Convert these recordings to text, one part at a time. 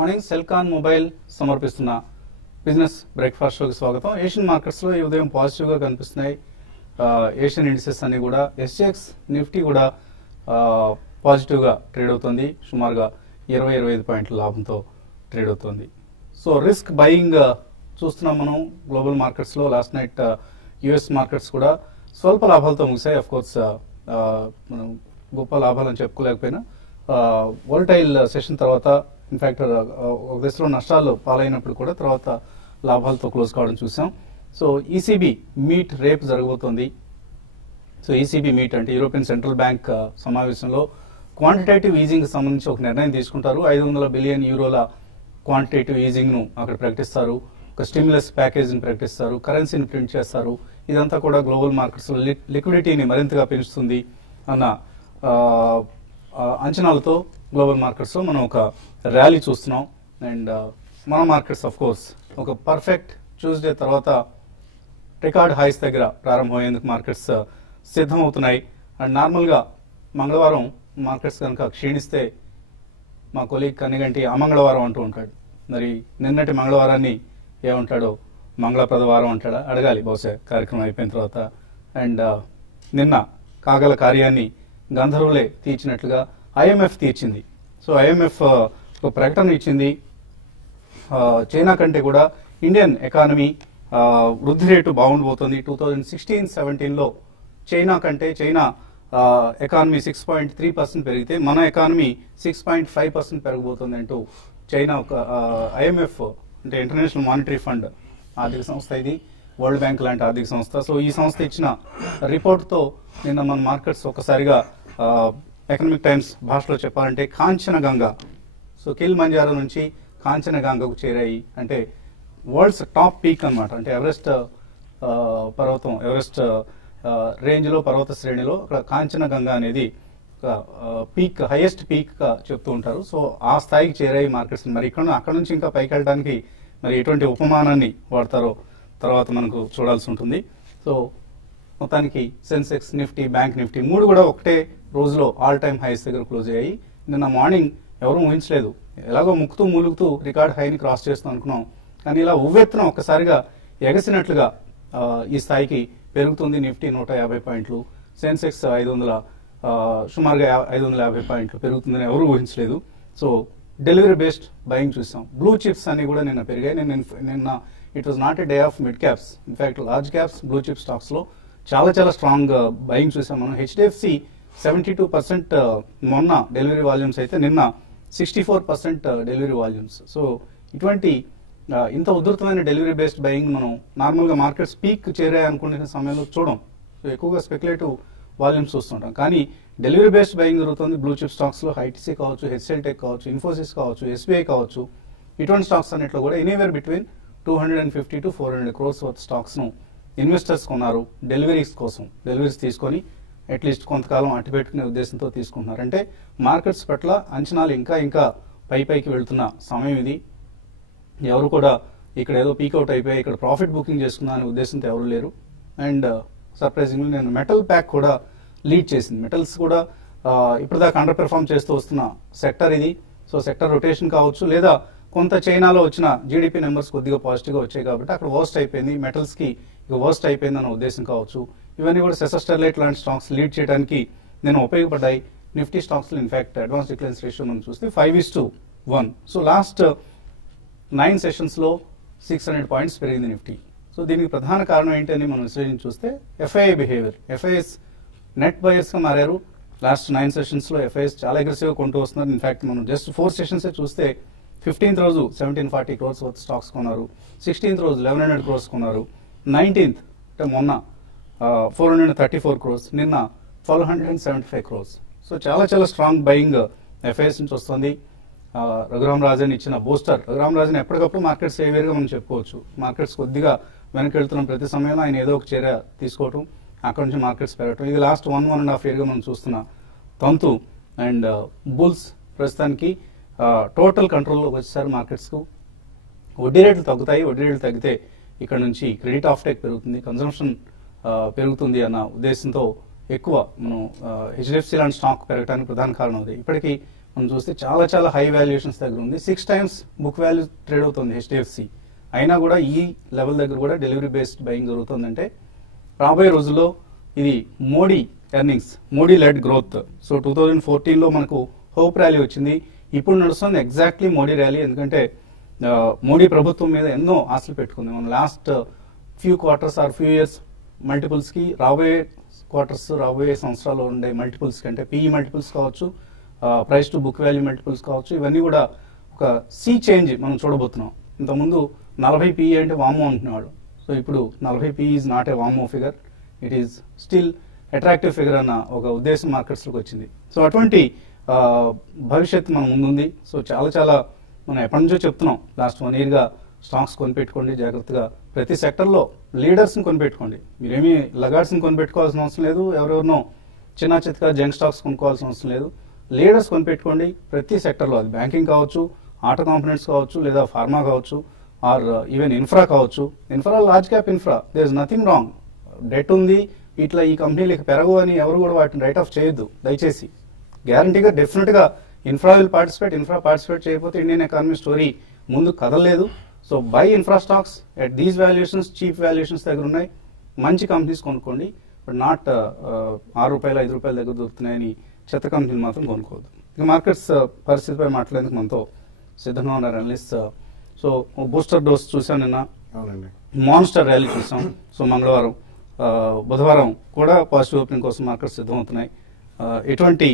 Morning Celkon mobile సమర్పిస్తున్న business breakfast షోకి స్వాగతం. ఏషియన్ మార్కెట్స్ లో ఈ ఉదయం పాజిటివ్ గా కనిపిస్తున్నాయి. ఏషియన్ ఇండిసెస్ అన్ని కూడా ఎస్జెక్స్ నిఫ్టీ కూడా పాజిటివ్ గా ట్రేడ్ అవుతుంది. సుమారుగా 20-25 పాయింట్ల లాభంతో ట్రేడ్ అవుతుంది. సో రిస్క్ బయింగ్ చూస్తున్నాం మనం గ్లోబల్ మార్కెట్స్ లో. లాస్ట్ నైట్ యుఎస్ మార్కెట్స్ కూడా స్వల్ప లాభాలతో ముగిశాయి. అఫ్ కోర్స్ మనం గొప్ప లాభాలని చెప్పుకోలేకపోయినా వోల్టైల్ సెషన్ తర్వాత ఇన్ఫాక్ట్ ఒక దశలో నష్టాలు పాలైనప్పుడు కూడా తర్వాత లాభాలతో క్లోజ్ కావడం చూసాం. సో ఈసీబీ మీట్ రేపు జరగబోతోంది. సో ఈసీబీ మీట్ అంటే యూరోపియన్ సెంట్రల్ బ్యాంక్ సమావేశంలో క్వాంటిటేటివ్ ఈజింగ్ సంబంధించి ఒక నిర్ణయం తీసుకుంటారు. 500 బిలియన్ యూరోల క్వాంటిటేటివ్ ఈజింగ్ ను అక్కడ ప్రకటిస్తారు. ఒక స్టిమ్యులస్ ప్యాకేజ్ ని ప్రకటిస్తారు. కరెన్సీని ప్రింట్ చేస్తారు. ఇదంతా కూడా గ్లోబల్ మార్కెట్స్ లో లిక్విడిటీని మరింతగా పెంచుతుంది అన్న అంచనాలతో గ్లోబల్ మార్కెట్స్ లో మనం ఒక ర్యాలీ చూస్తున్నాం. అండ్ మన మార్కెట్స్ ఆఫ్ కోర్స్ ఒక పర్ఫెక్ట్ ట్యూస్డే తర్వాత రికార్డ్ హైస్ దగ్గర ప్రారంభమయ్యేందుకు మార్కెట్స్ సిద్ధమవుతున్నాయి. అండ్ నార్మల్ గా మంగళవారం మార్కెట్స్ కనుక క్షీణిస్తే మా కొలీగ్ కన్నిగంటి అమంగళవారం అంటూ ఉంటాడు. మరి నిన్నటి మంగళవారాన్ని ఏమంటాడో మంగళప్రద వారం అంటాడా అడగాలి బహుశా కార్యక్రమం అయిపోయిన తర్వాత. అండ్ నిన్న కాగల కార్యాన్ని గంధర్వులే తీర్చినట్లుగా ఐఎంఎఫ్ తీర్చింది. సో ఐఎంఎఫ్ ఒక ప్రకటన ఇచ్చింది. చైనా కంటే కూడా ఇండియన్ ఎకానమీ వృద్ధి రేటు బాగుండబోతోంది. 2016-17లో చైనా ఎకానమీ 6.3% పెరిగితే మన ఎకానమీ 6.5% పెరగబోతోంది అంటూ చైనా ఒక ఐఎంఎఫ్ అంటే ఇంటర్నేషనల్ మానిటరీ ఫండ్ ఆర్థిక సంస్థ, ఇది వరల్డ్ బ్యాంక్ లాంటి ఆర్థిక సంస్థ. సో ఈ సంస్థ ఇచ్చిన రిపోర్ట్తో నిన్న మన మార్కెట్స్ ఒకసారిగా ఎకనామిక్ టైమ్స్ భాషలో చెప్పాలంటే కాంచనగంగా, సో కిల్ మంజారో నుంచి కాంచనగంగకు చేరాయి. అంటే వరల్డ్స్ టాప్ పీక్ అన్నమాట. అంటే ఎవరెస్ట్ పర్వతం, ఎవరెస్ట్ రేంజ్ లో పర్వత శ్రేణిలో అక్కడ కాంచనగంగా అనేది పీక్, హైయెస్ట్ పీక్ గా చెప్తూ ఉంటారు. సో ఆ స్థాయికి చేరాయి మార్కెట్స్. మరి అక్కడ నుంచి ఇంకా పైకి వెళ్ళడానికి మరి ఎటువంటి ఉపమానాన్ని వాడతారో తర్వాత మనకు చూడాల్సి ఉంటుంది. సో మొత్తానికి సెన్సెక్స్, నిఫ్టీ, బ్యాంక్ నిఫ్టీ మూడు కూడా ఒకటే రోజులో ఆల్ టైమ్ హైస్ దగ్గర క్లోజ్ అయ్యాయి. నిన్న మార్నింగ్ ఎవరు ఊహించలేదు. ఎలాగో ముక్కుతూ మూలుగుతూ రికార్డ్ హైని క్రాస్ చేస్తాం అనుకున్నాం. కానీ ఇలా ఉవ్వెత్తున ఒక్కసారిగా ఎగసినట్లుగా ఈ స్థాయికి పెరుగుతుంది. నిఫ్టీ 150 పాయింట్లు, సెన్సెక్స్ 500 సుమారుగా 550 పాయింట్లు పెరుగుతుందని ఎవరు ఊహించలేదు. సో డెలివరీ బేస్డ్ బయింగ్ చూసాం. బ్లూ చిప్స్ అన్ని కూడా నిన్న పెరిగాయి. నిన్న it was not a day of mid caps. In fact large caps blue chip stocks లో చాలా స్ట్రాంగ్ బయింగ్ చూసాం మనం. హెచ్డిఎఫ్సి 72% మొన్న డెలివరీ వాల్యూమ్స్ అయితే నిన్న 64% డెలివరీ వాల్యూమ్స్. సో ఇటువంటి ఇంత ఉధృతమైన డెలివరీ బేస్డ్ బయింగ్ మనం నార్మల్ గా మార్కెట్స్ పీక్ చేరాయి అనుకునే సమయంలో చూడం. సో ఎక్కువగా స్పెక్యులేటివ్ వాల్యూమ్స్ చూస్తుంటాం. కానీ డెలివరీ బేస్డ్ బయింగ్ జరుగుతుంది బ్లూ చిప్ స్టాక్స్ లో. ఐటీసీ కావచ్చు, హెచ్సిఎల్ టెక్ కావచ్చు, ఇన్ఫోసిస్ కావచ్చు, ఎస్బీఐ కావచ్చు, ఇటువంటి స్టాక్స్ అన్నిట్లో కూడా anywhere between 250 to 400 crores worth stocks ను ఇన్వెస్టర్స్ కొన్నారు డెలివరీస్ కోసం. డెలివరీస్ తీసుకొని అట్లీస్ట్ కొంతకాలం అట్టి పెట్టుకునే ఉద్దేశంతో తీసుకుంటున్నారు. అంటే మార్కెట్స్ పట్ల అంచనాలు ఇంకా పైకి వెళ్తున్న సమయం ఇది. ఎవరు కూడా ఇక్కడ ఏదో పీక్అవుట్ అయిపోయి ఇక్కడ ప్రాఫిట్ బుకింగ్ చేసుకున్నా అనే ఉద్దేశంతో ఎవరు లేరు. అండ్ సర్ప్రైజింగ్లీ నేను మెటల్ ప్యాక్ కూడా లీడ్ చేసింది. మెటల్స్ కూడా ఇప్పటిదాకా అండర్ పెర్ఫార్మ్ చేస్తూ వస్తున్న సెక్టర్ ఇది. సో సెక్టర్ రొటేషన్ కావచ్చు, లేదా కొంత చైనాలో వచ్చిన జీడిపి నెంబర్స్ కొద్దిగా పాజిటివ్ గా వచ్చాయి కాబట్టి అక్కడ వర్స్ట్ అయిపోయింది, మెటల్స్ కి ఇక వర్స్ట్ అయిపోయింది అన్న ఉద్దేశం కావచ్చు. ఇవన్నీ కూడా సెసర్ స్టెర్లైట్ లాంటి స్టాక్స్ లీడ్ చేయడానికి నేను ఉపయోగపడ్డాయి. నిఫ్టీ స్టాక్స్ లో ఇన్ఫాక్ట్ అడ్వాన్స్ డిక్లైన్స్ రేషియో మనం చూస్తే 5:1. సో లాస్ట్ 9 సెషన్స్ లో 600 పాయింట్స్ పెరిగింది నిఫ్టీ. సో దీనికి ప్రధాన కారణం ఏంటని మనం విశ్లేషించి చూస్తే FII behaviour. FIIs net buyers గా మారారు. లాస్ట్ 9 సెషన్స్ లో ఎఫ్ఐఎస్ చాలా అగ్రెసివ్ గా కొంటూ వస్తున్నారు. ఇన్ఫాక్ట్ మనం జస్ట్ 4 సెషన్స్ చూస్తే 15th రోజు 1740 crores వర్త్ స్టాక్స్ కొన్నారు. 16th రోజు 1100 crores కొన్నారు. 19th అంటే మొన్న 434 crores, నిన్న 1275 crores. సో చాలా స్ట్రాంగ్ బయింగ్ ఎఫ్ఐఎస్ నుంచి వస్తుంది. రఘురామ్ రాజన్ ఇచ్చిన బూస్టర్. రఘురామ్ రాజన్ ఎప్పటికప్పుడు మార్కెట్స్ సేవియర్గా మనం చెప్పుకోవచ్చు. మార్కెట్స్ కొద్దిగా వెనక్కి వెళ్తున్న ప్రతి సమయంలో ఆయన ఏదో ఒక చర్య తీసుకోవటం, అక్కడ నుంచి మార్కెట్స్ పెరగటం, ఇది లాస్ట్ 1.5 year గా మనం చూస్తున్న తంతు. అండ్ బుల్స్ ప్రస్తుతానికి టోటల్ కంట్రోల్లోకి వచ్చేసారు మార్కెట్స్ కు. వడ్డీ రేట్లు తగ్గుతాయి. వడ్డీ రేట్లు తగ్గితే ఇక్కడ నుంచి క్రెడిట్ ఆఫ్ టేక్ పెరుగుతుంది, కన్సంప్షన్ పెరుగుతుంది అన్న ఉద్దేశంతో ఎక్కువ మనం హెచ్డిఎఫ్సి లాంటి స్టాక్ పెరగడానికి ప్రధాన కారణం అది. ఇప్పటికీ మనం చూస్తే చాలా చాలా హై వాల్యుయేషన్స్ దగ్గర ఉంది. 6 times బుక్ వాల్యూ ట్రేడ్ అవుతుంది హెచ్డిఎఫ్సి. అయినా కూడా ఈ లెవెల్ దగ్గర కూడా డెలివరీ బేస్డ్ బయింగ్ జరుగుతుందంటే రాబోయే రోజుల్లో ఇది Modi earnings, Modi led growth. So 2014లో మనకు హోప్ ర్యాలీ వచ్చింది, ఇప్పుడు నడుస్తుంది ఎగ్జాక్ట్లీ మోడీ ర్యాలీ. ఎందుకంటే మోడీ ప్రభుత్వం మీద ఎన్నో ఆశలు పెట్టుకుంది మనం. Last few quarters or few years multiples కి, రాబోయే క్వార్టర్స్ రాబోయే సంవత్సరాల్లో ఉండే మల్టిపుల్స్ కంటే పీఈ మల్టిపుల్స్ కావచ్చు, price to book value multiples కావచ్చు, ఇవన్నీ కూడా ఒక సీ చేంజ్ మనం చూడబోతున్నాం. ఇంతకుముందు 40 పీఈ అంటే వామో అంటున్నాడు. సో ఇప్పుడు 40 పీఈ ఈజ్ నాట్ ఏ వామో figure, it is still attractive figure అన్న ఒక ఉద్దేశం మార్కెట్స్లోకి వచ్చింది. సో అటువంటి భవిష్యత్తు మన ముందుంది. సో చాలా చాలా మనం ఎప్పటి నుంచో చెప్తున్నాం, లాస్ట్ 1 yearగా స్టాక్స్ కొనిపెట్టుకోండి జాగ్రత్తగా. ప్రతి సెక్టర్లో లీడర్స్ని కొనిపెట్టుకోండి. మీరేమీ లగార్డ్స్ని కొనిపెట్టుకోవాల్సిన అవసరం లేదు, ఎవరెవరినో చిన్న చితకా జంక్ స్టాక్స్ కొనుక్కోవాల్సిన అవసరం లేదు. లీడర్స్ కొనిపెట్టుకోండి ప్రతి సెక్టర్లో. అది బ్యాంకింగ్ కావచ్చు, ఆటో కాంపోనెంట్స్ కావచ్చు, లేదా ఫార్మా కావచ్చు, ఆర్ ఈవెన్ ఇన్ఫ్రా కావచ్చు. Infra large cap infra, there is nothing wrong. Debt ఉంది, ఇట్లా ఈ కంపెనీలకు పెరగు అని ఎవరు కూడా వాటిని రైట్ ఆఫ్ చేయొద్దు దయచేసి. గ్యారంటీగా డెఫినెట్గా infra will participate. Infra participate చేయకపోతే ఇండియన్ ఎకానమీ స్టోరీ ముందు కదలలేదు. So buy infra stocks at these valuations, cheap valuations దగ్గర ఉన్నాయి. మంచి కంపెనీస్ కొనుక్కోండి, బట్ నాట్ ₹6 ₹5 దగ్గర దొరుకుతున్నాయని చెత్త కంపెనీలు మాత్రం కొనుక్కోవద్దు. ఇక మార్కెట్స్ పరిస్థితిపై మాట్లాడేందుకు మనతో సిద్ధంగా ఉన్నారు అనలిస్ట్. సో బూస్టర్ డోస్ చూసాం నిన్న, మాన్స్టర్ ర్యాలీ చూసాం. సో మంగళవారం బుధవారం కూడా పాజిటివ్ ఓపెనింగ్ కోసం మార్కెట్స్ సిద్ధమవుతున్నాయి. ఎటువంటి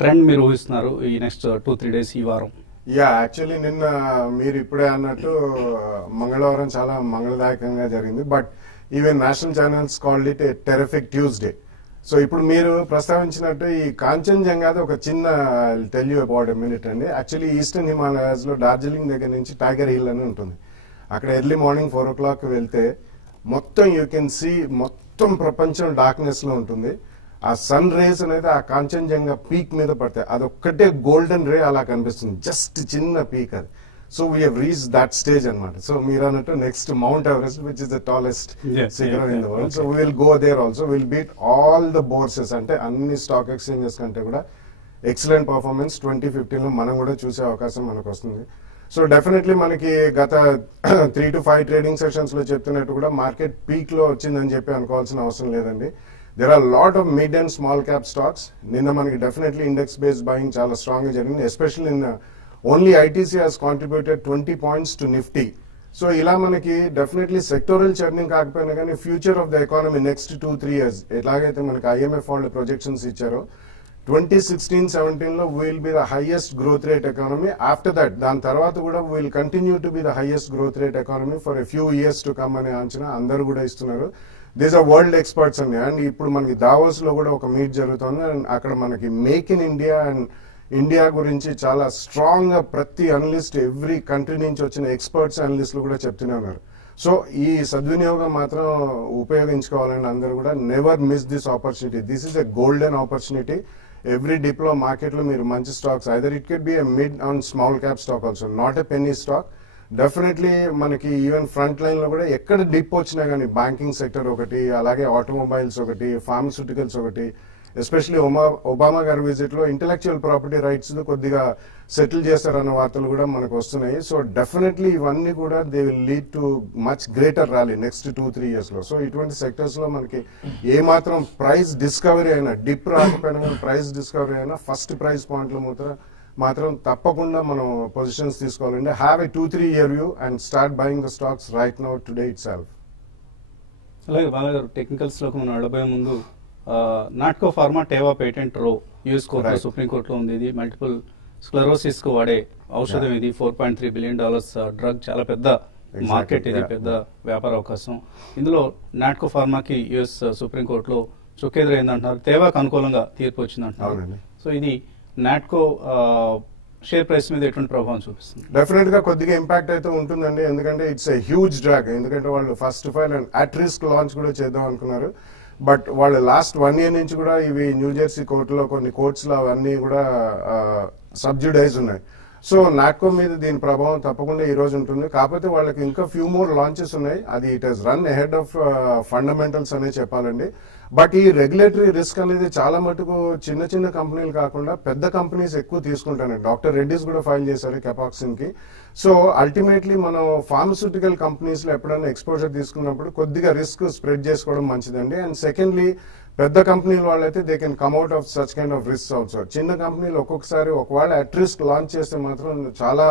ట్రెండ్ మీరు ఊహిస్తున్నారు ఈ నెక్స్ట్ 2-3 days ఈ వారం? యాక్చువల్లీ నిన్న మీరు ఇప్పుడే అన్నట్టు మంగళవారం చాలా మంగళదాయకంగా జరిగింది. But even national channels called it A terrific Tuesday. So ఇప్పుడు మీరు ప్రస్తావించినట్టు ఈ కాంచన్జంగాది ఒక చిన్న tell you about a minute అండి. యాక్చువల్లీ ఈస్టర్న్ హిమాలయాస్ లో డార్జిలింగ్ దగ్గర నుంచి టైగర్ హిల్ అని ఉంటుంది. అక్కడ ఎర్లీ మార్నింగ్ 4 o'clock వెళ్తే మొత్తం యూ కెన్ సీ, మొత్తం ప్రపంచం డార్క్నెస్ లో ఉంటుంది. ఆ సన్ రేస్ అనేది ఆ కాంచన్జంగా పీక్ మీద పడతాయి. అదొక్కటే గోల్డెన్ రే అలా కనిపిస్తుంది, జస్ట్ చిన్న పీక్ అది. So we have reach that stage అనమాట. సో మీరు అన్నట్టు next Mount Everest, which is the tallest శిఖరం in the world. So will go there also, will beat all the bourses. అంటే అన్ని స్టాక్ ఎక్స్చేంజెస్ కంటే కూడా ఎక్సలెంట్ పర్ఫార్మెన్స్ 2015లో మనం కూడా చూసే అవకాశం మనకు వస్తుంది. సో డెఫినెట్లీ మనకి గత 3 to 5 ట్రేడింగ్ సెషన్స్ లో చెప్తున్నట్టు కూడా మార్కెట్ పీక్ లో వచ్చిందని చెప్పి అనుకోవాల్సిన అవసరం లేదండి. There are lot of mid and small cap stocks. నిన్న మనకి డెఫినెట్లీ ఇండెక్స్ బేస్డ్ బయింగ్ చాలా స్ట్రాంగ్ గా జరిగింది. Especially in only ITC has contributed 20 points to Nifty. So ఇలా మనకి డెఫినెట్లీ సెక్టోరల్ చర్నింగ్ కాకపోయినా కానీ future of the economy next 2-3 years ఎలాగైతే మనకి ఐఎంఎఫ్ వాళ్ళు ప్రొజెక్షన్స్ ఇచ్చారో 2016-17లో will be the highest growth rate economy. After that దాని తర్వాత కూడా will continue to be the highest growth rate economy for a few years to come అనే అంచనా అందరూ కూడా ఇస్తున్నారు. దీస్ ఆర్ వరల్డ్ ఎక్స్పర్ట్స్ అండి. అండ్ ఇప్పుడు మనకి దావోస్ లో కూడా ఒక మీట్ జరుగుతుంది. అండ్ అక్కడ మనకి make in India and India గురించి చాలా స్ట్రాంగ్ గా ప్రతి అనలిస్ట్ ఎవ్రీ కంట్రీ నుంచి వచ్చిన ఎక్స్పర్ట్స్ అనలిస్టులు కూడా చెప్తూనే ఉన్నారు. సో ఈ సద్వినియోగం మాత్రం ఉపయోగించుకోవాలని అందరూ కూడా never miss this opportunity. This is a golden opportunity. Every డిప్లో మార్కెట్లో మీరు మంచి stocks, either it could be a mid and small cap stock also, not a penny stock. Definitely మనకి ఈవెన్ ఫ్రంట్ లైన్ లో కూడా ఎక్కడ డిప్ వచ్చినా కానీ బ్యాంకింగ్ సెక్టర్ ఒకటి, అలాగే ఆటోమొబైల్స్ ఒకటి, ఫార్మస్యూటికల్స్ ఒకటి, ఎస్పెషల్లీ ఒబామా గారి విజిట్ లో ఇంటెలెక్చువల్ ప్రాపర్టీ రైట్స్ కొద్దిగా సెటిల్ చేస్తారన్న వార్తలు కూడా మనకు వస్తున్నాయి. సో డెఫినెట్లీ ఇవన్నీ కూడా they will lead too much greater rally next 2-3 years లో. సో ఇటువంటి సెక్టర్స్ లో మనకి ఏ మాత్రం ప్రైస్ డిస్కవరీ అయినా, డిప్ రాకపోయినా ప్రైస్ డిస్కవరీ అయినా ఫస్ట్ ప్రైస్ పాయింట్లు మాత్రం తప్పకుండా మనం పొజిషన్స్ తీసుకోవాలండి. Have a 2-3 year view and start buying the stocks right now today it self. అలాగే బాలగారు టెక్నికల్స్ లోకి మనం వెళ్ళబోయే ముందు నాట్కో ఫార్మా టేవా పేటెంట్ రో యూఎస్ కోర్టులో సుప్రీం కోర్టులో ఉంది. ఇది మల్టిపుల్ స్క్లెరోసిస్ కు వాడే ఔషధం. ఇది $4.3 billion డ్రగ్, చాలా పెద్ద మార్కెట్, ఇది పెద్ద వ్యాపార అవకాశం. ఇందులో నాట్కో ఫార్మాకి యుఎస్ సుప్రీం కోర్టులో చుక్కెదురైందంటున్నారు, తేవాకు అనుకూలంగా తీర్పు వచ్చిందంటున్నారు. సో ఇది నాట్కో షేర్ ప్రైస్ మీద ఎటువంటి ప్రభావం చూపిస్తుంది? డెఫినెట్ గా కొద్దిగా ఇంపాక్ట్ అయితే ఉంటుందండి. ఎందుకంటే ఇట్స్ ఎ హ్యూజ్ డ్రాగ్. ఎందుకంటే వాళ్ళు first of all at risk launch కూడా చేద్దాం అనుకున్నారు. బట్ వాళ్ళు లాస్ట్ 1 year నుంచి కూడా ఇవి న్యూజెర్సీ కోర్టులో కొన్ని కోర్ట్స్ లో అవన్నీ కూడా సబ్జుడైజ్ ఉన్నాయి. సో నాట్కో మీద దీని ప్రభావం తప్పకుండా ఈ రోజు ఉంటుంది. కాకపోతే వాళ్ళకి ఇంకా ఫ్యూ మోర్ లాంచెస్ ఉన్నాయి. అది it has run ahead of fundamentals అనే చెప్పాలండి. బట్ ఈ రెగ్యులేటరీ రిస్క్ అనేది చాలా మటుకు చిన్న చిన్న కంపెనీలు కాకుండా పెద్ద కంపెనీస్ ఎక్కువ తీసుకుంటాయి. డాక్టర్ రెడ్డిస్ కూడా ఫైల్ చేశారు కెపాక్సిన్ కి. సో అల్టిమేట్లీ మనం ఫార్మస్యూటికల్ కంపెనీస్ లో ఎప్పుడైనా ఎక్స్పోజర్ తీసుకున్నప్పుడు కొద్దిగా రిస్క్ స్ప్రెడ్ చేసుకోవడం మంచిదండి. అండ్ సెకండ్లీ పెద్ద కంపెనీలు వాళ్ళైతే they can come out of such kind of risk also. చిన్న కంపెనీలు ఒక్కొక్కసారి ఒకవేళ అట్ రిస్క్ లాంచ్ చేస్తే మాత్రం చాలా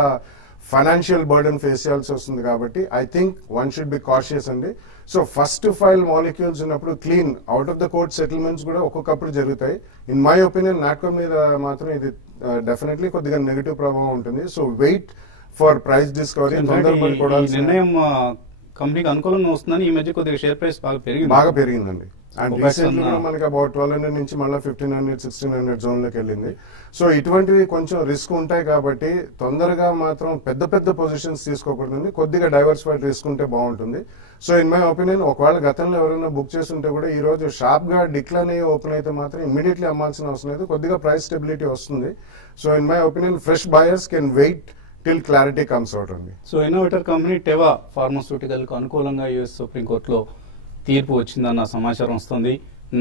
ఫైనాన్షియల్ బర్డెన్ ఫేస్ చేయాల్సి వస్తుంది. కాబట్టి I think one should be cautious అండి. సో ఫస్ట్ ఫైల్ మాలిక్యూల్స్ ఉన్నప్పుడు clean out of the court settlements కూడా ఒక్కొక్కప్పుడు జరుగుతాయి. ఇన్ మై ఒపీనియన్ నాట్కో మీద మాత్రం ఇది డెఫినెట్లీ కొద్దిగా నెగిటివ్ ప్రభావం ఉంటుంది. So wait for price discovery. నిర్ణయం కంపెనీకి అనుకూలంగా వస్తుందని ఈ మధ్య కొద్దిగా షేర్ ప్రైస్ బాగా పెరిగిందండి. అండ్ రీసెంట్లీ కూడా మనకి అబౌట్ 1200 నుంచి మళ్ళీ 1500 1600 జోన్ లోకి వెళ్ళింది. సో ఇటువంటివి కొంచెం రిస్క్ ఉంటాయి కాబట్టి తొందరగా మాత్రం పెద్ద పెద్ద పొజిషన్స్ తీసుకోకూడదండి. కొద్దిగా డైవర్సిఫైడ్ రిస్క్ ఉంటే బాగుంటుంది. సో ఇన్ మై ఒపీనియన్ ఒకవేళ గతంలో ఎవరైనా బుక్ చేస్తుంటే కూడా ఈ రోజు షార్ప్ గా డిక్లైన్ అయ్యి ఓపెన్ అయితే మాత్రం ఇమీడియట్లీ అమ్మాల్సిన అవసరం లేదు. కొద్దిగా ప్రైస్ స్టెబిలిటీ వస్తుంది. So in my opinion fresh buyers can wait till clarity comes out అండి. So innovator company Teva pharmaceutical కు అనుకూలంగా యుఎస్ సుప్రీంకోర్టులో తీర్పు వచ్చిందన్న సమాచారం వస్తుంది.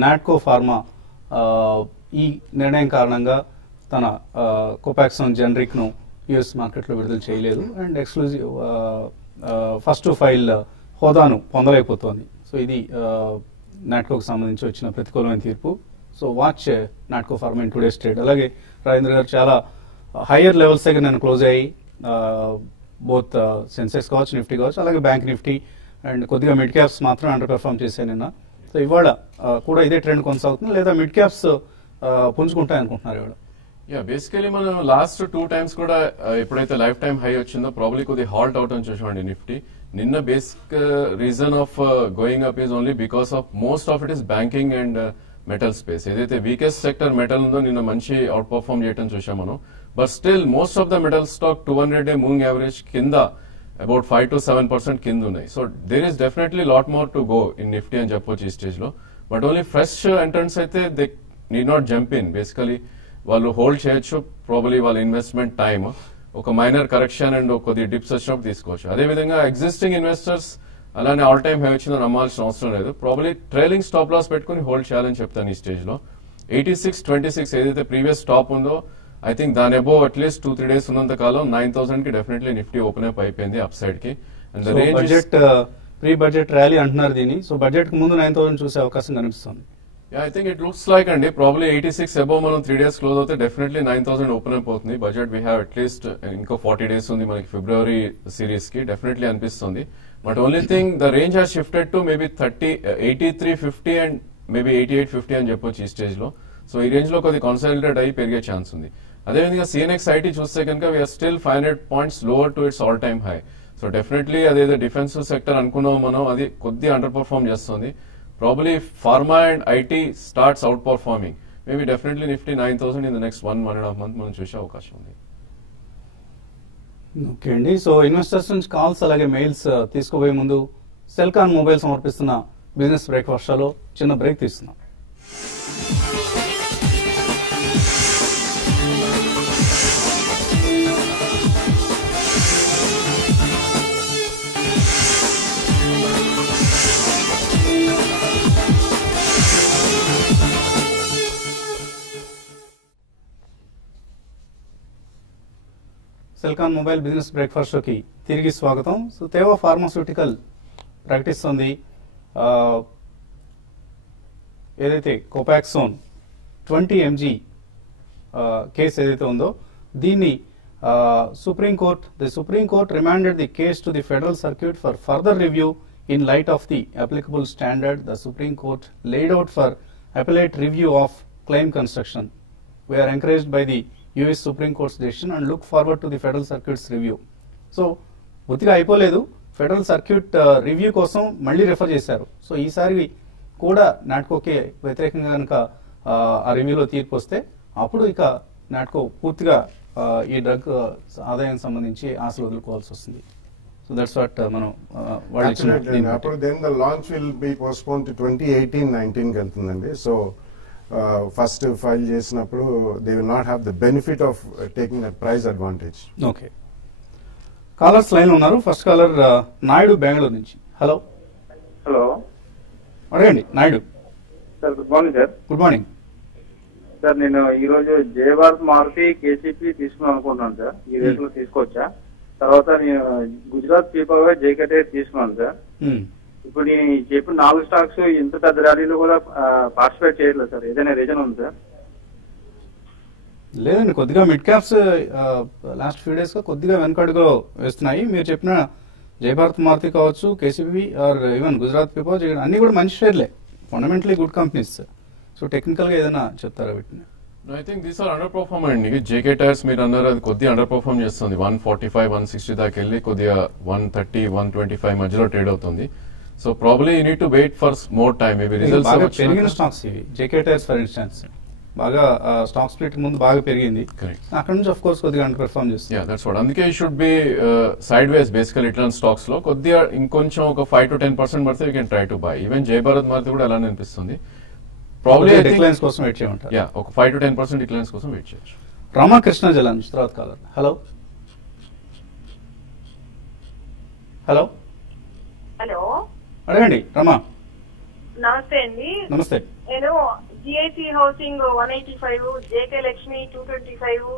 నాట్కో ఫార్మా ఈ నిర్ణయం కారణంగా తన కోపాక్సోన్ జెనరిక్ ను యుఎస్ మార్కెట్ లో విడుదల చేయలేదు and exclusive first to file హోదాను పొందలేకపోతోంది. సో ఇది నాట్కోకు సంబంధించి వచ్చిన ప్రతికూలమైన తీర్పు. So watch Natco pharma in today's trade. అలాగే రాజేంద్ర గారు చాలా హయ్యర్ లెవెల్స్ దగ్గర నేను క్లోజ్ అయ్యి బోత్ సెన్సెక్స్ కావచ్చు, నిఫ్టీ కావచ్చు, అలాగే బ్యాంక్ నిఫ్టీ అండ్ కొద్దిగా మిడ్ క్యాప్స్ మాత్రం అండర్ పెర్ఫార్మ్ చేశాను నిన్న. సో ఇవాళ కూడా ఇదే ట్రెండ్ కొనసాగుతుంది లేదా మిడ్ క్యాప్స్ పుంజుకుంటాయి అనుకుంటున్నారు ఇవాళ? బేసికలీ మనం లాస్ట్ 2 times కూడా ఎప్పుడైతే లైఫ్ టైం హై వచ్చిందో ప్రాబ్లీ కొద్దిగా హాల్ట్ అవుట్ అని చూసామండి నిఫ్టీ. నిన్న basic reason of going up is only because of most of it is banking and metal space. ఏదైతే వీకెస్ట్ సెక్టర్ మెటల్ ఉందో నిన్న మంచి అవుట్ పర్ఫార్మ్ చేయడం చూసాం మనం. But still most of the metal stock 200-day moving average కింద about 5 to 7% కింద ఉన్నాయి. So there is definitely lot more to go in Nifty అని చెప్పొచ్చు ఈ స్టేజ్ లో. బట్ ఓన్లీ ఫ్రెష్ ఎంట్రన్స్ అయితే they need not jump in. Basically వాళ్ళు hold చేయొచ్చు. ప్రాబబ్లీ వాళ్ళ ఇన్వెస్ట్మెంట్ టైమ్ ఒక మైనర్ కరెక్షన్ అండ్ కొద్ది డిప్స్ వచ్చినప్పుడు తీసుకోవచ్చు. అదేవిధంగా ఎగ్జిస్టింగ్ ఇన్వెస్టర్స్ అలానే ఆల్ టైమ్ హై వచ్చిందని నమ్మాల్సిన అవసరం లేదు. ప్రాబబ్లీ ట్రైలింగ్ స్టాప్ లాస్ పెట్టుకుని హోల్డ్ చేయాలని చెప్తాను ఈ స్టేజ్ లో. 86.26 ఏదైతే ప్రీవియస్ స్టాప్ ఉందో ఐ థింక్ దాని అబోవ్ అట్లీస్ట్ 2-3 days ఉన్నంత కాలం 9,000 కి డెఫినెట్లీ నిఫ్టీ ఓపెన్ అప్ అయిపోయింది అప్ సైడ్ కి. And budget pre budget rally అంటున్నారు దీన్ని. సో బడ్జెట్ కు ముందు 9,000 చూసే అవకాశం కనిపిస్తుంది. I think it looks like అండి ప్రాబ్లీ 86 అబోవ్ మనం 3 days క్లోజ్ అవుతే డెఫినెట్లీ 9,000 ఓపెన్ అప్ అవుతుంది. బడ్జెట్ వీ హ్యావ్ అట్లీస్ట్ ఇంకో 40 days ఉంది మనకి ఫిబ్రవరి సిరీస్ కి. డెఫినెట్లీ అనిపిస్తుంది. But only thing the range has shifted to maybe 83.50 and maybe 88.50 అని చెప్పొచ్చు ఈ స్టేజ్ లో. సో ఈ రేంజ్ లో కొద్ది కాన్సన్ట్రేట్ అయ్యి పెరిగే ఛాన్స్ ఉంది. అదేవిధంగా సిఎన్ఎక్స్ ఐటీ చూస్తే కనుక వీఆర్ స్టిల్ 500 points lower to its all time high. So definitely అదేదో డిఫెన్సివ్ సెక్టర్ అనుకున్నాం మనం, అది కొద్దిగా అండర్ పర్ఫార్మ్ చేస్తుంది. Probably pharma and IT starts outperforming. Maybe definitely Nifty 9,000 in the next 1.5 months మనం చూసే అవకాశం ఉంది. ఓకే అండి. సో ఇన్వెస్టర్స్ నుంచి కాల్స్ అలాగే మెయిల్స్ తీసుకోబోయే ముందు సెల్కాన్ మొబైల్ సమర్పిస్తున్న బిజినెస్ బ్రేక్ఫాస్ట్ షోలో చిన్న బ్రేక్ తీస్తున్నాం. సెల్కాన్ మొబైల్ బిజినెస్ బ్రేక్ఫాస్ట్ షోకి తిరిగి స్వాగతం. సో తేవా ఫార్మాస్యూటికల్ ప్రకటిస్తుంది ఏదైతే కోపాక్సోన్ 20 mg కేసు ఏదైతే ఉందో దీన్ని the Supreme Court remanded the case to the federal circuit for further review in light of the applicable standard the Supreme Court laid out for appellate review of claim construction. We are encouraged by the US Supreme Court's decision and look forward to the Federal Circuit's review. So పూర్తిగా అయిపోలేదు. Federal circuit review కోసం మళ్ళీ refer చేశారు. So ఈసారి కూడా నాట్కోకి వ్యతిరేకంగా కనుక ఆ రివ్యూలో తీర్పు వస్తే అప్పుడు ఇక నాట్కో పూర్తిగా ఈ డ్రగ్ ఆదాయం సంబంధించి ఆశలు వదులుకోవాల్సి వస్తుంది. సో దట్స్ వాట్ మనం అప్పుడు then the launch will be postpone to 2018-19 కి వెళ్తుందండి. సో ఫస్ట్ ఫైల్ చేసినప్పుడు they will not have the benefit of taking that price advantage. Okay, callers line ఉన్నారు. ఫస్ట్ కాలర్ నాయుడు బెంగళూరు నుంచి. హలో హలో, అడగండి Naidu. Sir good morning sir. Good morning sir, నేను ఈ రోజు Jayabharat Maruti KCP తీసుకున్నాను అనుకుంటున్నాను సార్. ఈ రేట్లో తీసుకోవచ్చా? తర్వాత నేను గుజరాత్ పీపావే జేకే టైర్ తీసుకున్నాను సార్. ఇప్పుడు నేను చెప్పిన 4 స్టాక్స్ ఇంత పెద్ద ర్యాలీలో కూడా పార్టిసిపేట్ చేయట్లేదు సార్. ఏదైనా రీజన్ ఉంది సార్? లేదండి, కొద్దిగా mid caps last few days గా కొద్దిగా వెనకడుగు వేస్తున్నాయి. మీరు చెప్పిన జయభారత్ మారుతి కావచ్చు, KCB or even Gujarat Pipa అన్ని కూడా మంచి షేర్లే, fundamentally good companies. So technical గా ఏదైనా చెప్తారా వీటిని? I think these are under perform అండి. జేకే టైర్స్ మీరు అన్నారు, అది కొద్దిగా అండర్ పర్ఫార్మ్ చేస్తుంది. 145, 160 దాకా వెళ్ళి కొద్దిగా 130, 125 మధ్యలో ట్రేడ్ అవుతుంది. So probably you need to wait for more time. Maybe results పెరిగిన స్టాక్స్ ఇవి. జేకే టైర్స్ ఫర్ ఇన్స్టాన్స్ బాగా స్టాక్ స్ప్లిట్ ముందు బాగా పెరిగింది, అక్కడ నుంచి ఆఫ్ కోర్స్ కొద్దిగా అండర్ పర్ఫార్మ్ చేస్తుంది. That's what. అందుకే you should be sideways basically ఇట్లాంటి స్టాక్స్ లో కొద్దిగా ఇంకొంచెం ఒక 5 to 10% పడితే you can try to buy. Even Jaybharat Maruti కూడా అలానే అనిపిస్తుంది. ప్రాబ్లీ డిక్లైన్స్ కోసం వెయిట్ చేయమంటారు. ఒక 5 to 10% డిక్లైన్స్ కోసం వెయిట్ చేయొచ్చు. రామకృష్ణ జిల్లా నుంచి తర్వాత కాలర్. హలో హలో హలో, అడగండి రమా. నమస్తే అండి. నమస్తే. నేను GIC housing 185, JK Lakshmi 225,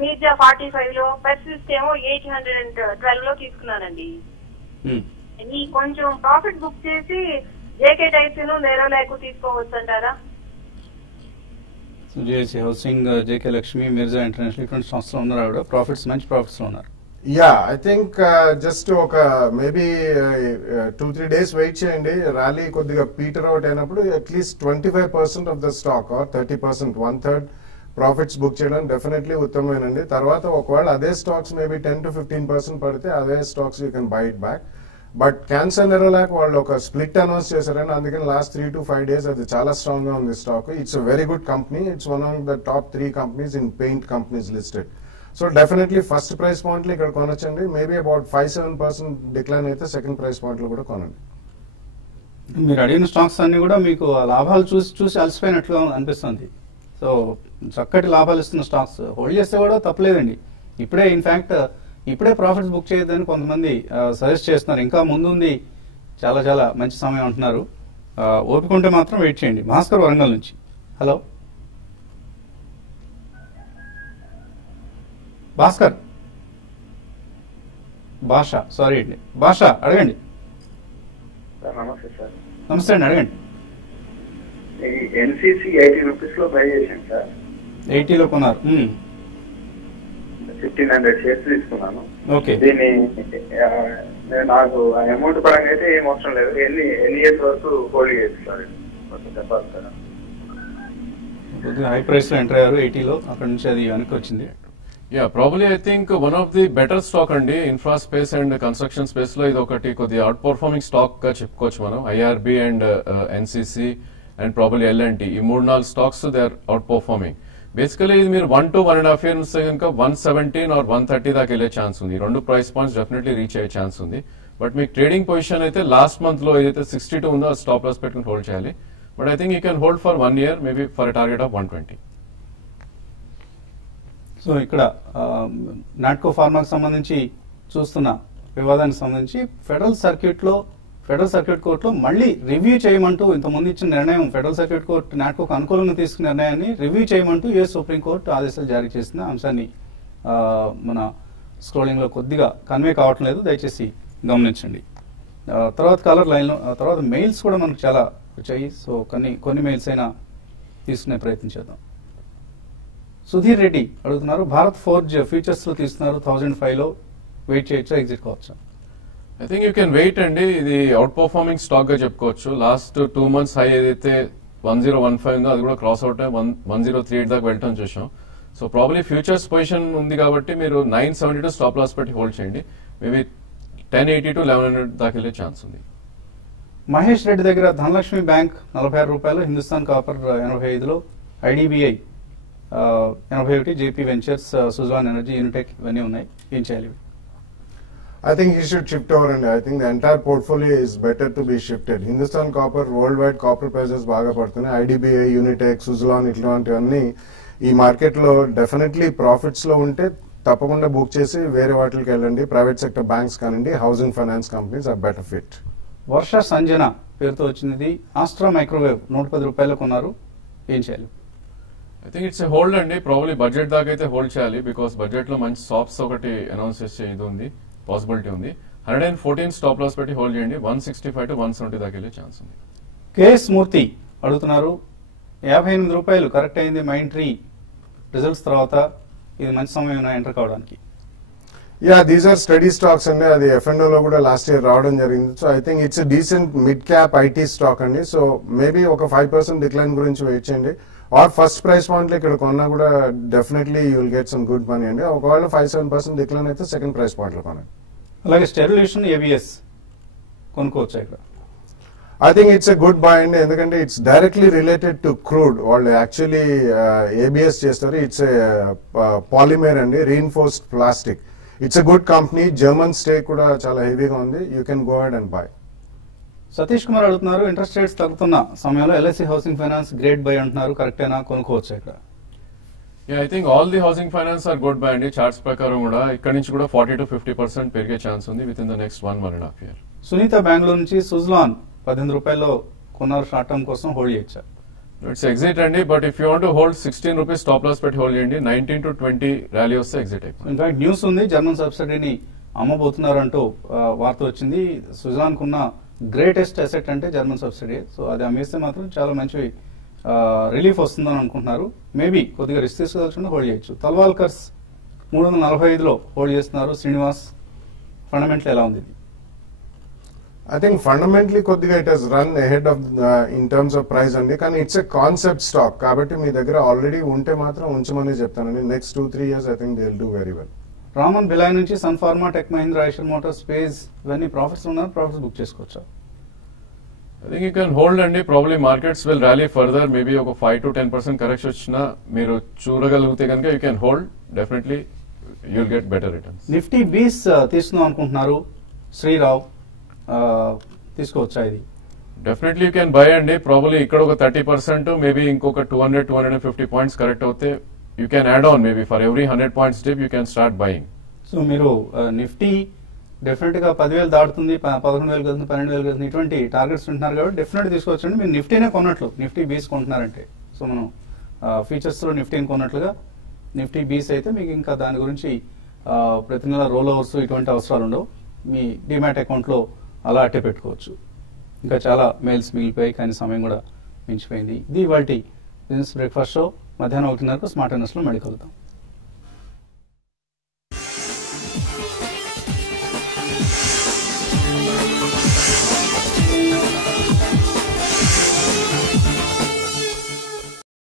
Mirza 45 లో, పెర్సిస్ట్ ఏమో 812 లో తీసుకున్నానండి. ఈ కొంచెం ప్రాఫిట్ బుక్ చేసి జేకే టైప్స్ నేరలేకు తీసుకోవచ్చు అంటారా? GIC housing, JK Lakshmi, Mirza international ఇటువంటి సంస్థలు ఉన్నారు. ఆవిడ ప్రాఫిట్స్ మంచి ప్రాఫిట్స్ లో ఉన్నారు. యా, ఐ థింక్ జస్ట్ ఒక మేబీ 2-3 days వెయిట్ చేయండి. ర్యాలీ కొద్దిగా పీటర్ అవుట్ అయినప్పుడు at least 25% of the stock or 30%, 1/3 profits book చేయడం డెఫినెట్లీ ఉత్తమమేనండి. తర్వాత ఒకవేళ అదే స్టాక్స్ మేబీ 10 to 15% పడితే అదే stocks you can buy it back. But cancer Nerolac వాళ్ళు ఒక స్ప్లిట్ అనౌన్స్ చేశారని, అందుకని లాస్ట్ 3 to 5 days అది చాలా స్ట్రాంగ్ గా ఉంది stock. It's a very good company. It's one of the top 3 companies in paint companies listed. So definitely first price point లో ఇక్కడ కొనొచ్చండి. మేబీ అబౌట్ 5-7% డిక్లైన్ అయితే సెకండ్ ప్రైస్ పాయింట్ లో కూడా కొనండి. మీరు అడిగిన స్టాక్స్ అన్ని కూడా మీకు లాభాలు చూసి అలసిపోయినట్లుగా అనిపిస్తుంది. సో చక్కటి లాభాలు ఇస్తున్న స్టాక్స్ హోల్డ్ చేస్తే కూడా తప్పలేదండి. ఇప్పుడే ప్రాఫిట్స్ బుక్ చేయొద్దని కొంతమంది సజెస్ట్ చేస్తున్నారు. ఇంకా ముందుంది, చాలా చాలా మంచి సమయం అంటున్నారు. ఓపిక ఉంటే మాత్రం వెయిట్ చేయండి. భాస్కర్ వరంగల్ నుంచి. హలో భాస్కర్. సారీ అండి, భాష అడగండి. నమస్తే సార్. నమస్తే అండి, అడగండి. ఎన్సీసీ 80 రూపీస్ లో బై చేశాను సార్. 80 లో కొన్నారు. 1500 షేర్స్ తీసుకున్నాను. ఓకే. దీన్ని నాకు అమౌంట్ పరంగా అయితే ఏం అవసరం లేదు. ఎన్ని ఇయర్స్ వరకు హోల్డ్ చేయొచ్చు సార్? చెప్పాలి సార్. కొద్దిగా హై ప్రైస్ లో ఎంటర్ అయ్యారు 80 లో, అక్కడ నుంచి అది వెనక్కి వచ్చింది. Probably I think one of the better stock అండి. Infra space and construction space లో ఇది ఒకటి కొద్దిగా అవుట్ పర్ఫార్మింగ్ స్టాక్ గా చెప్పుకోవచ్చు మనం. IRB and NCC and probably LNT, ఈ 3-4 stocks they are outperforming. Basically ఇది మీరు 1 to 1.5 years కనుక 117 or 130 దాకా వెళ్ళే ఛాన్స్ ఉంది. 2 ప్రైస్ పాయింట్స్ డెఫినెట్లీ రీచ్ అయ్యే ఛాన్స్ ఉంది. బట్ మీకు ట్రేడింగ్ పొజిషన్ అయితే లాస్ట్ మంత్ లో ఏదైతే 62 ఉందో స్టాప్ లాస్ పెట్టుకుని హోల్డ్ చేయాలి. But I think you can hold for 1 year, maybe for target of 120. So ఇక్కడ నాట్కో ఫార్మాకి సంబంధించి చూస్తున్న వివాదానికి సంబంధించి ఫెడరల్ సర్క్యూట్ కోర్టులో మళ్ళీ రివ్యూ చేయమంటూ ఇంతకుముందు ఇచ్చిన నిర్ణయం, ఫెడరల్ సర్క్యూట్ కోర్టు నాట్కోకు అనుకూలంగా తీసుకున్న నిర్ణయాన్ని రివ్యూ చేయమంటూ యుఎస్ సుప్రీంకోర్టు ఆదేశాలు జారీ చేసిన అంశాన్ని మన స్క్రోలింగ్ లో కొద్దిగా కన్వే కావటం లేదు, దయచేసి గమనించండి. తర్వాత కాలర్ లైన్ లో తర్వాత మెయిల్స్ కూడా మనకు చాలా వచ్చాయి. సో కొన్ని మెయిల్స్ అయినా తీసుకునే ప్రయత్నం చేద్దాం. సుధీర్ రెడ్డి అడుగుతున్నారు, భారత్ ఫోర్జ్ ఫ్యూచర్స్ లో తీసుకున్నారు 1005 లో, వెయిట్ చేయొచ్చా, ఎగ్జిట్ కావచ్చా? I think you can wait అండి. ఇది అవుట్ పర్ఫార్మింగ్ స్టాక్ గా చెప్పుకోవచ్చు. లాస్ట్ 2 months హై ఏదైతే 1015 ఉందో అది కూడా క్రాస్ అవుట్ 1038 దాకా వెళ్ళటం చూసాం. సో ప్రాబ్లీ ఫ్యూచర్స్ పొజిషన్ ఉంది కాబట్టి మీరు 972 స్టాప్ లాస్ పెట్టి హోల్డ్ చేయండి. మేబీ 1080 to 1100 దాకా వెళ్ళే ఛాన్స్ ఉంది. మహేష్ రెడ్డి దగ్గర ధనలక్ష్మి బ్యాంక్ 46 రూపాయలు, హిందుస్థాన్ కాపర్ 85 లో, IDBI 81, JP ventures, Suzlon energy, Unitech ఇవన్నీ ఉన్నాయి. ఏం చేయాలి? I think he should shift over, and I think the entire portfolio is better to be shifted. Hindustan Copper worldwide copper prices బాగా పడుతున్నాయి. IDBI, Unitech, Suzlon ఇట్లాంటివన్నీ ఈ మార్కెట్ లో డెఫినెట్లీ ప్రాఫిట్స్ లో ఉంటే తప్పకుండా బుక్ చేసి వేరే వాటికి వెళ్ళండి. ప్రైవేట్ సెక్టర్ బ్యాంక్స్ కానివ్వండి, housing finance companies are better fit. Varsha Sanjana పేరుతో వచ్చింది. ఆస్ట్రా మైక్రోవేవ్ 110 రూపాయలకు కొన్నారు, ఏం చేయాలి? ఐ థింక్ ఇట్స్ హోల్డ్ అండి. ప్రాబ్లీ బడ్జెట్ దాకా అయితే హోల్డ్ చేయాలి, బికాస్ బడ్జెట్ లో మంచి సాప్స్ ఒకటి అనౌన్స్ చేసే ఇది ఉంది, పాసిబిలిటీ ఉంది. 114 స్టాప్ లాస్ పెట్టి హోల్డ్ చేయండి. 165 to 170 దాకా వెళ్ళే ఛాన్స్ ఉంది. కేఎస్ మూర్తి అడుగుతున్నారు, 58 రూపాయలు కరెక్ట్ అయింది మైండ్ ట్రీ రిజల్ట్స్ తర్వాత, ఇది మంచి సమయం ఎంటర్ కావడానికి. Yeah, these are study stocks అండి. అది F&O లో కూడా లాస్ట్ ఇయర్ రావడం జరిగింది. So I think it's decent mid cap IT stock అండి. సో మేబీ ఒక 5% డిక్లైన్ గురించి వెయిట్ చేయండి. ఆర్ ఫస్ట్ ప్రైస్ పాయింట్ లో ఇక్కడ కొన్నా కూడా definitely you will get some good money అండి. ఒకవేళ 5-7% డిక్లైన్ అయితే సెకండ్ ప్రైస్ పాయింట్ లో కొనండి. అలాగే స్టెరిలేషన్ ఏబిఎస్ కొనుక్కోవచ్చా ఇక్కడ? I think it's a good bye అండి, ఎందుకంటే it's directly related to crude. వాళ్ళు యాక్చువల్లీ ఏబిఎస్ చేస్తారు. ఇట్స్ ఏ పాలిమర్ అండి, reinforced plastic. It's a good company. German stake కూడా చాలా హెవీగా ఉంది. You can go head and by. Satish Kumar అడుగుతున్నారు, ఇంట్రెస్ట్ రేట్స్ తగ్గుతున్న సమయంలో LIC housing finance great by అంటున్నారు, కరెక్టేనా, కొనుక్కోవచ్చా ఇక్కడ? I think all the housing finance are good bye అండి. చార్ట్స్ ప్రకారం కూడా ఇక్కడ నుంచి కూడా 40 to 50% పెరిగే ఛాన్స్ ఉంది within the next 1.5 years. Sunitha Bengaluru నుంచి సుజ్లాన్ 18 రూపాయల్లో కొన్నారు, షార్ట్ టర్మ్ కోసం హోల్డ్ చేయొచ్చా? ఇట్స్ ఎగ్జిట్ అండి, but if you want to hold 16 rupees stop loss పెట్టి హోల్డ్ చేయండి. 19 to 20 ర్యాలీ వస్తే ఎగ్జిట్ అయిపోయింది. ఇన్ఫాక్ట్ న్యూస్ ఉంది, జర్మన్ సబ్సిడీని అమ్మబోతున్నారు అంటూ వార్త వచ్చింది. సుజలాన్ కున్న గ్రేటెస్ట్ అసెట్ అంటే జర్మన్ సబ్సిడీ. సో అది అమ్మేస్తే మాత్రం చాలా మంచి రిలీఫ్ వస్తుందని అనుకుంటున్నారు. మేబీ కొద్దిగా రిస్క్ తీసుకోవాల్సి హోల్డ్ చేయొచ్చు. తల్వాల్కర్స్ 345లో హోల్డ్ చేస్తున్నారు. శ్రీనివాస్, ఫండమెంటల్ ఎలా ఉంది? I think fundamentally కొద్దిగా it has run ahead of in terms of price అండి. కానీ ఇట్స్ ఎ కాన్సెప్ట్ స్టాక్ కాబట్టి మీ దగ్గర ఆల్రెడీ ఉంటే మాత్రం ఉంచమని చెప్తానండి. Next 2-3 years I think they will do very well. Raman Bhilai నుంచి సన్ ఫార్మా, టెక్ మహీంద్రా, ఐషర్ మోటార్, స్పేస్ ఇవన్నీ ప్రాఫిట్స్ ఉన్నారు, ప్రాఫిట్స్ బుక్ చేసుకోవచ్చా? I think you can hold అండి. Probably markets will rally further. Maybe ఒక 5 to 10% కరెక్షన్ వచ్చినా మీరు చూడగలిగితే కనుక you can hold. Definitely you will get better returns. Nifty Bees తీసుకుందాం అనుకుంటున్నారు శ్రీరావు, తీసుకోవచ్చా ఇది? డెఫినెట్లీ యూ కెన్ బై అండి. ప్రాబ్లీ ఇక్కడ ఒక 30%, మేబీ ఇంకొక 200-250 పాయింట్స్ కరెక్ట్ అవుతే you can add on. Maybe for every 100 points dip you can start buying. So మీరు నిఫ్టీ డెఫినెట్ గా 10,000 దాటుతుంది, 11,000 వెళ్తుంది, 12,000 వెళ్తుంది, ఇటువంటి టార్గెట్స్ ఉంటున్నారు కాబట్టి డెఫినెట్ తీసుకోవచ్చండి. మీరు నిఫ్టీనే కొన్నట్లు, నిఫ్టీ బీస్ కొంటున్నారంటే. సో మనం ఫీచర్స్ లో నిఫ్టీని కొన్నట్లుగా నిఫ్టీ బీస్ అయితే మీకు ఇంకా దాని గురించి ప్రతి నెల రోల్ ఓవర్స్ ఇటువంటి అవసరాలు ఉండవు. మీ డిమాట్ అకౌంట్ లో అలా అట్టే పెట్టుకోవచ్చు. ఇంకా చాలా మెయిల్స్ మిగిలిపోయాయి, కానీ సమయం కూడా మించిపోయింది. ఇది ఇవాల్టి బిజినెస్ బ్రేక్ఫాస్ట్ షో. మధ్యాహ్నం 1:30 స్మార్ట్ అవర్స్ లో మళ్ళీ కలుద్దాం.